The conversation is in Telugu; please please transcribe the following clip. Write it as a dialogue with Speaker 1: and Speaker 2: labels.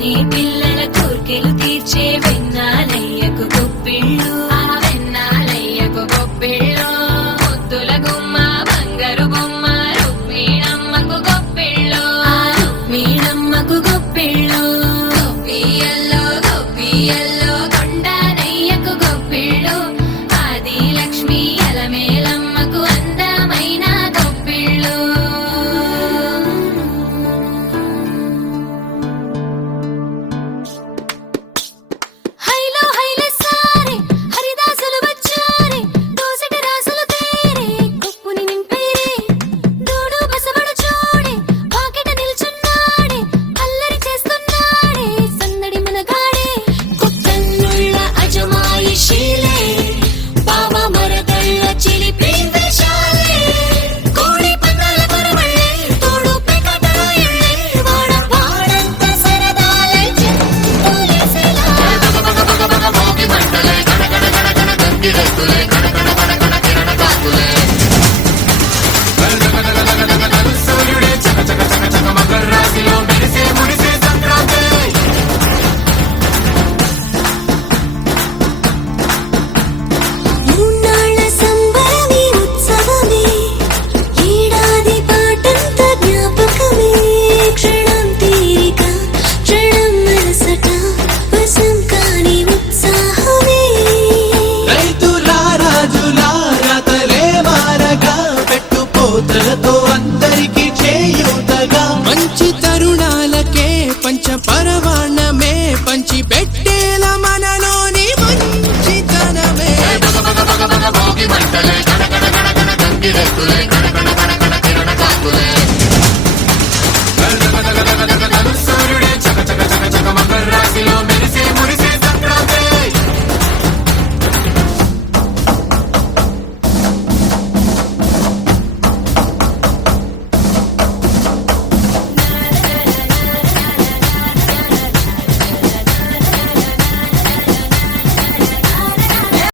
Speaker 1: నీ పిల్లల కోరికలు తీర్చే వెన్న. give us the liquor.
Speaker 2: అందరికీ చేయూతగా. మంచి తరుణాలకే పంచ పరవాణమే పంచి పెట్టేల మనలోని మంచితనమే.
Speaker 1: మంటలే